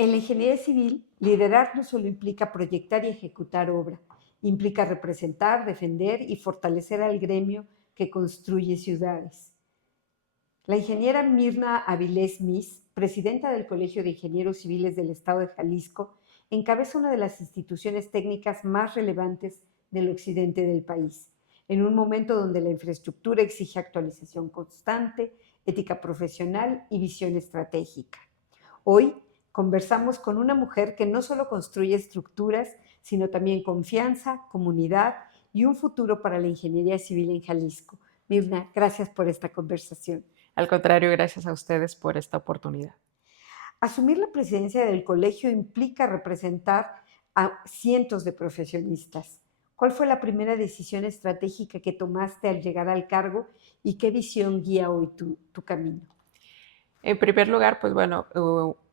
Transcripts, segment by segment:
En la ingeniería civil, liderar no solo implica proyectar y ejecutar obra, implica representar, defender y fortalecer al gremio que construye ciudades. La ingeniera Mirna Avilés Mis, presidenta del Colegio de Ingenieros Civiles del Estado de Jalisco, encabeza una de las instituciones técnicas más relevantes del occidente del país, en un momento donde la infraestructura exige actualización constante, ética profesional y visión estratégica. Hoy conversamos con una mujer que no solo construye estructuras, sino también confianza, comunidad y un futuro para la ingeniería civil en Jalisco. Mirna, gracias por esta conversación. Al contrario, gracias a ustedes por esta oportunidad. Asumir la presidencia del colegio implica representar a cientos de profesionistas. ¿Cuál fue la primera decisión estratégica que tomaste al llegar al cargo y qué visión guía hoy tu camino? En primer lugar, pues bueno,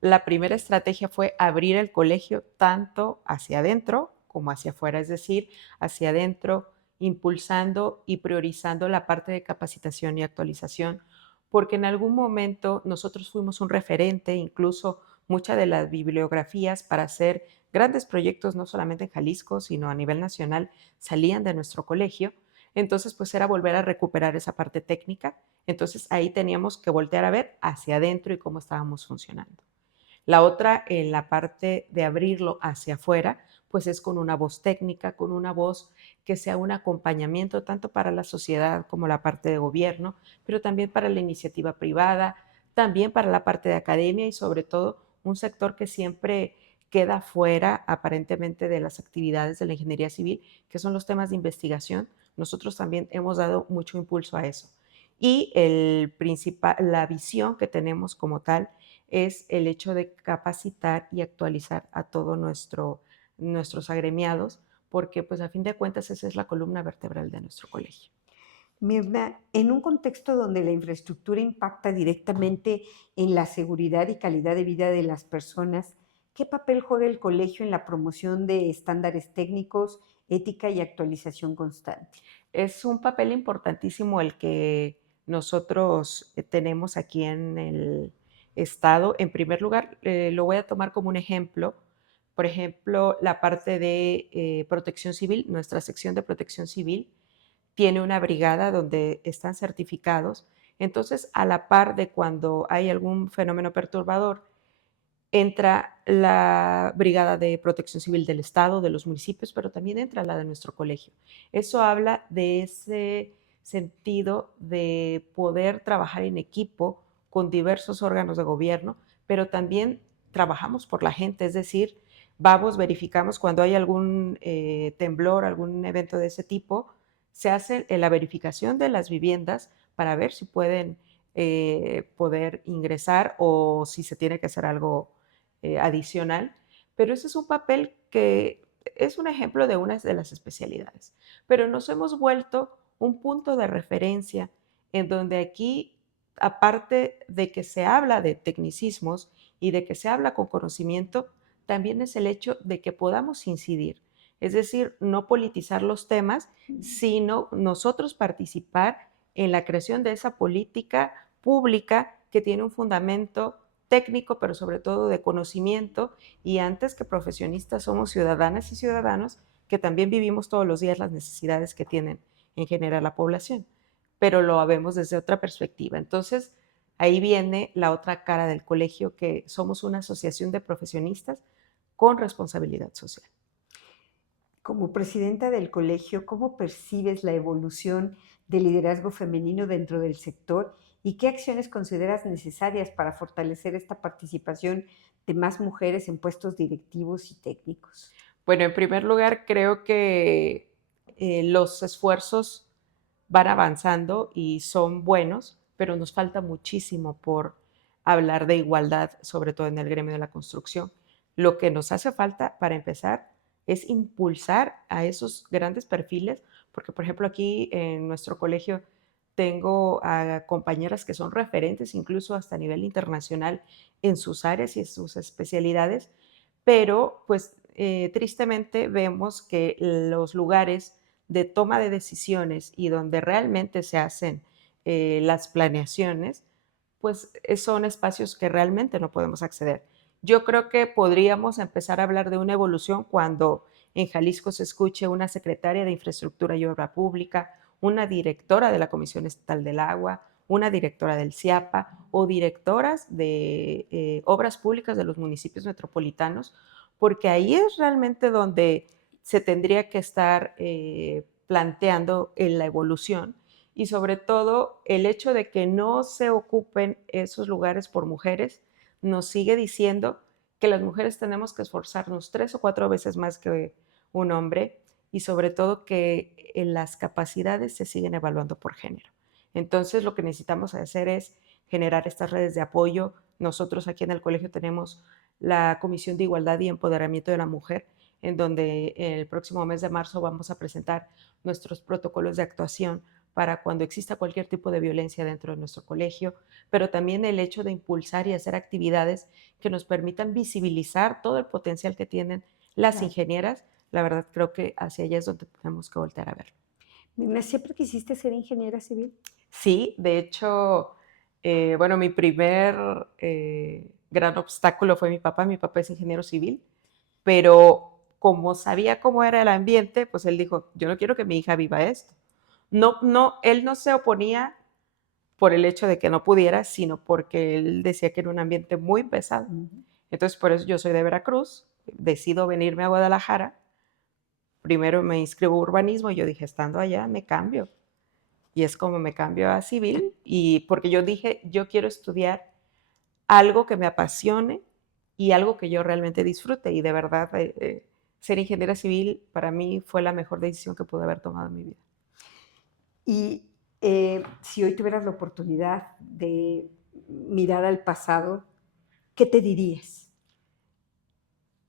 la primera estrategia fue abrir el colegio tanto hacia adentro como hacia afuera, es decir, hacia adentro, impulsando y priorizando la parte de capacitación y actualización, porque en algún momento nosotros fuimos un referente, incluso muchas de las bibliografías para hacer grandes proyectos, no solamente en Jalisco, sino a nivel nacional, salían de nuestro colegio. Entonces, pues era volver a recuperar esa parte técnica. Entonces, ahí teníamos que voltear a ver hacia adentro y cómo estábamos funcionando. La otra, en la parte de abrirlo hacia afuera, pues es con una voz técnica, con una voz que sea un acompañamiento tanto para la sociedad como la parte de gobierno, pero también para la iniciativa privada, también para la parte de academia y sobre todo un sector que siempre queda fuera aparentemente de las actividades de la ingeniería civil, que son los temas de investigación. Nosotros también hemos dado mucho impulso a eso. Y la visión que tenemos como tal es el hecho de capacitar y actualizar a todos nuestros agremiados, porque pues a fin de cuentas esa es la columna vertebral de nuestro colegio. Mirna, en un contexto donde la infraestructura impacta directamente en la seguridad y calidad de vida de las personas, ¿qué papel juega el colegio en la promoción de estándares técnicos, ética y actualización constante? Es un papel importantísimo el que nosotros tenemos aquí en el estado. En primer lugar, lo voy a tomar como un ejemplo. Por ejemplo, la parte de protección civil, nuestra sección de protección civil tiene una brigada donde están certificados. Entonces, a la par de cuando hay algún fenómeno perturbador, entra la Brigada de Protección Civil del Estado, de los municipios, pero también entra la de nuestro colegio. Eso habla de ese sentido de poder trabajar en equipo con diversos órganos de gobierno, pero también trabajamos por la gente, es decir, vamos, verificamos cuando hay algún temblor, algún evento de ese tipo, se hace la verificación de las viviendas para ver si pueden poder ingresar o si se tiene que hacer algo adicional, pero ese es un papel que es un ejemplo de una de las especialidades. Pero nos hemos vuelto un punto de referencia en donde aquí, aparte de que se habla de tecnicismos y de que se habla con conocimiento, también es el hecho de que podamos incidir. Es decir, no politizar los temas, sino nosotros participar en la creación de esa política pública que tiene un fundamento técnico, pero sobre todo de conocimiento, y antes que profesionistas somos ciudadanas y ciudadanos que también vivimos todos los días las necesidades que tienen en general la población, pero lo vemos desde otra perspectiva. Entonces, ahí viene la otra cara del colegio, que somos una asociación de profesionistas con responsabilidad social. Como presidenta del colegio, ¿cómo percibes la evolución del liderazgo femenino dentro del sector y qué acciones consideras necesarias para fortalecer esta participación de más mujeres en puestos directivos y técnicos? Bueno, en primer lugar, creo que los esfuerzos van avanzando y son buenos, pero nos falta muchísimo por hablar de igualdad, sobre todo en el gremio de la construcción. Lo que nos hace falta, para empezar, es impulsar a esos grandes perfiles, porque, por ejemplo, aquí en nuestro colegio tengo a compañeras que son referentes, incluso hasta a nivel internacional, en sus áreas y en sus especialidades, pero pues tristemente vemos que los lugares de toma de decisiones y donde realmente se hacen las planeaciones, pues son espacios que realmente no podemos acceder. Yo creo que podríamos empezar a hablar de una evolución cuando en Jalisco se escuche una secretaria de Infraestructura y Obra Pública, una directora de la Comisión Estatal del Agua, una directora del CIAPA o directoras de obras públicas de los municipios metropolitanos, porque ahí es realmente donde se tendría que estar planteando en la evolución y sobre todo el hecho de que no se ocupen esos lugares por mujeres nos sigue diciendo que las mujeres tenemos que esforzarnos 3 o 4 veces más que un hombre y sobre todo que las capacidades se siguen evaluando por género. Entonces lo que necesitamos hacer es generar estas redes de apoyo. Nosotros aquí en el colegio tenemos la Comisión de Igualdad y Empoderamiento de la Mujer, en donde el próximo mes de marzo vamos a presentar nuestros protocolos de actuación para cuando exista cualquier tipo de violencia dentro de nuestro colegio, pero también el hecho de impulsar y hacer actividades que nos permitan visibilizar todo el potencial que tienen las Claro. ingenieras. La verdad creo que hacia allá es donde tenemos que voltear a ver. Mira, ¿siempre quisiste ser ingeniera civil? Sí, de hecho, bueno, mi primer gran obstáculo fue mi papá. Mi papá es ingeniero civil, pero como sabía cómo era el ambiente, pues él dijo, yo no quiero que mi hija viva esto. No, no, él no se oponía por el hecho de que no pudiera, sino porque él decía que era un ambiente muy pesado. Ujú. Entonces, por eso yo soy de Veracruz, decido venirme a Guadalajara, primero me inscribo a urbanismo y yo dije, estando allá me cambio. Y es como me cambio a civil y porque yo dije, yo quiero estudiar algo que me apasione y algo que yo realmente disfrute. Y de verdad, ser ingeniera civil para mí fue la mejor decisión que pude haber tomado en mi vida. Y si hoy tuvieras la oportunidad de mirar al pasado, ¿qué te dirías?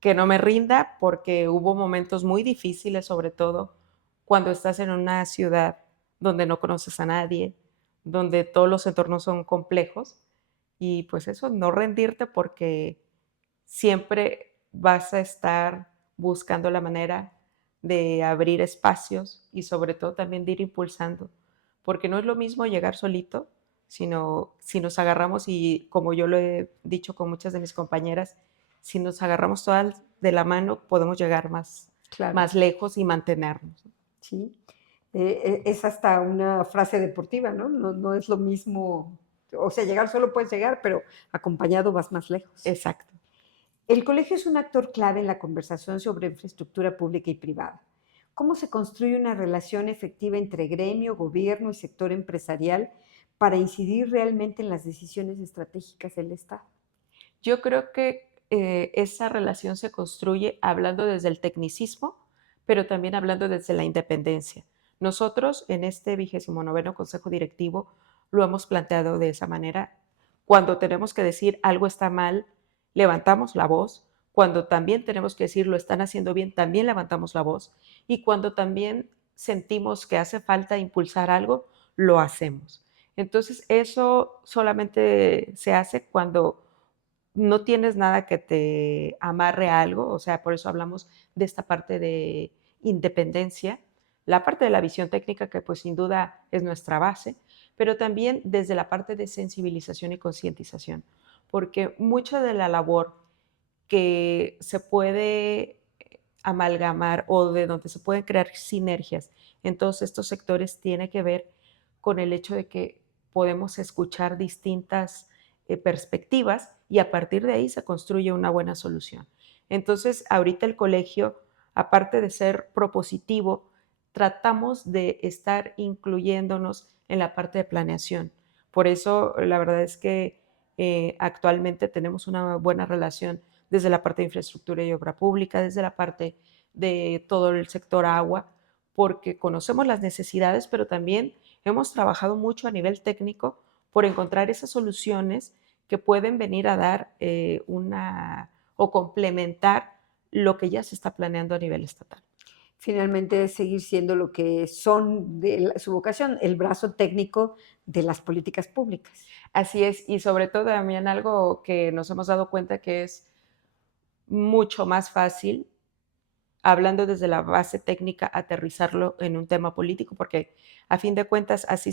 Que no me rinda porque hubo momentos muy difíciles, sobre todo cuando estás en una ciudad donde no conoces a nadie, donde todos los entornos son complejos y pues eso, no rendirte porque siempre vas a estar buscando la manera de abrir espacios y sobre todo también de ir impulsando, porque no es lo mismo llegar solito, sino si nos agarramos y como yo lo he dicho con muchas de mis compañeras, si nos agarramos todas de la mano podemos llegar Claro, más lejos y mantenernos. sí. Es hasta una frase deportiva, ¿no? No, no es lo mismo, o sea, llegar solo puedes llegar, pero acompañado vas más lejos. Exacto. El colegio es un actor clave en la conversación sobre infraestructura pública y privada. ¿Cómo se construye una relación efectiva entre gremio, gobierno y sector empresarial para incidir realmente en las decisiones estratégicas del Estado? Yo creo que esa relación se construye hablando desde el tecnicismo, pero también hablando desde la independencia. Nosotros en este 29º Consejo Directivo lo hemos planteado de esa manera. Cuando tenemos que decir algo está mal, levantamos la voz. Cuando también tenemos que decir lo están haciendo bien, también levantamos la voz. Y cuando también sentimos que hace falta impulsar algo, lo hacemos. Entonces, eso solamente se hace cuando no tienes nada que te amarre a algo, o sea, por eso hablamos de esta parte de independencia, la parte de la visión técnica que pues sin duda es nuestra base, pero también desde la parte de sensibilización y concientización, porque mucha de la labor que se puede amalgamar o de donde se pueden crear sinergias en todos estos sectores tiene que ver con el hecho de que podemos escuchar distintas perspectivas y a partir de ahí se construye una buena solución. Entonces, ahorita el colegio, aparte de ser propositivo, tratamos de estar incluyéndonos en la parte de planeación. Por eso, la verdad es que actualmente tenemos una buena relación desde la parte de infraestructura y obra pública, desde la parte de todo el sector agua, porque conocemos las necesidades, pero también hemos trabajado mucho a nivel técnico por encontrar esas soluciones que pueden venir a dar una o complementar lo que ya se está planeando a nivel estatal. Finalmente, seguir siendo lo que son su vocación, el brazo técnico de las políticas públicas. Así es, y sobre todo también algo que nos hemos dado cuenta que es mucho más fácil, hablando desde la base técnica, aterrizarlo en un tema político, porque a fin de cuentas así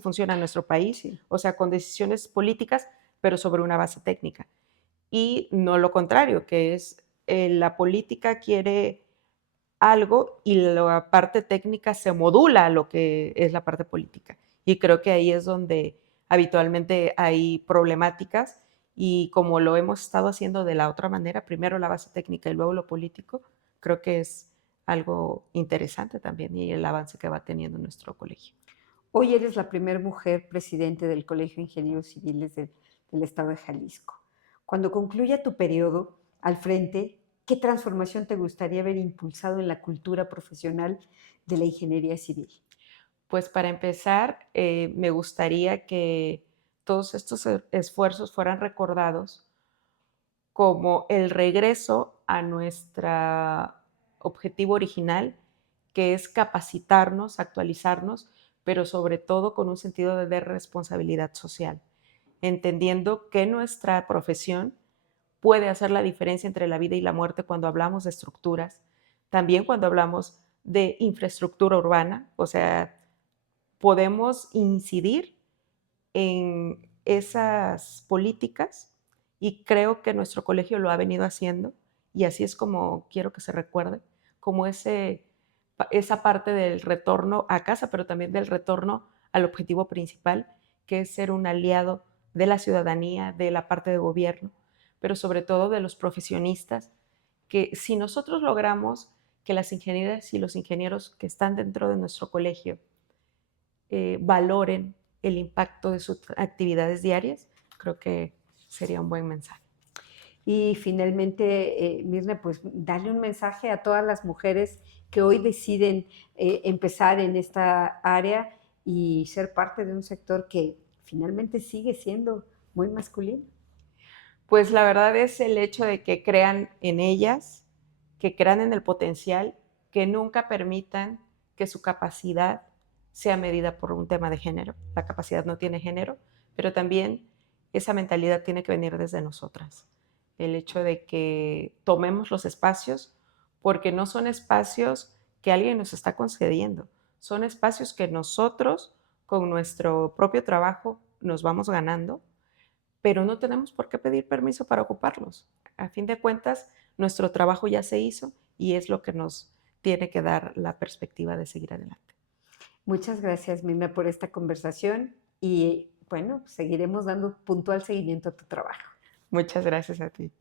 funciona nuestro país, Sí. o sea, con decisiones políticas, pero sobre una base técnica. y no lo contrario, que es la política quiere algo y la parte técnica se modula a lo que es la parte política. Y creo que ahí es donde habitualmente hay problemáticas y como lo hemos estado haciendo de la otra manera, primero la base técnica y luego lo político, creo que es algo interesante también y el avance que va teniendo nuestro colegio. Hoy eres la primera mujer presidente del Colegio de Ingenieros Civiles del Estado de Jalisco. Cuando concluya tu periodo al frente, ¿qué transformación te gustaría ver impulsado en la cultura profesional de la ingeniería civil? Pues para empezar, me gustaría que todos estos esfuerzos fueran recordados como el regreso a nuestro objetivo original, que es capacitarnos, actualizarnos, pero sobre todo con un sentido de responsabilidad social, entendiendo que nuestra profesión puede hacer la diferencia entre la vida y la muerte cuando hablamos de estructuras, también cuando hablamos de infraestructura urbana, o sea, podemos incidir en esas políticas y creo que nuestro colegio lo ha venido haciendo y así es como quiero que se recuerde, como esa parte del retorno a casa, pero también del retorno al objetivo principal, que es ser un aliado de la ciudadanía, de la parte de gobierno, pero sobre todo de los profesionistas, que si nosotros logramos que las ingenieras y los ingenieros que están dentro de nuestro colegio valoren el impacto de sus actividades diarias, creo que sería un buen mensaje. Y finalmente, Mirna, pues darle un mensaje a todas las mujeres que hoy deciden empezar en esta área y ser parte de un sector que finalmente sigue siendo muy masculino. Pues la verdad es el hecho de que crean en ellas, que crean en el potencial, que nunca permitan que su capacidad sea medida por un tema de género. La capacidad no tiene género, pero también esa mentalidad tiene que venir desde nosotras. El hecho de que tomemos los espacios, porque no son espacios que alguien nos está concediendo, son espacios que nosotros, con nuestro propio trabajo, nos vamos ganando, pero no tenemos por qué pedir permiso para ocuparlos. A fin de cuentas, nuestro trabajo ya se hizo y es lo que nos tiene que dar la perspectiva de seguir adelante. Muchas gracias, Mirna, por esta conversación y bueno, seguiremos dando puntual seguimiento a tu trabajo. Muchas gracias a ti.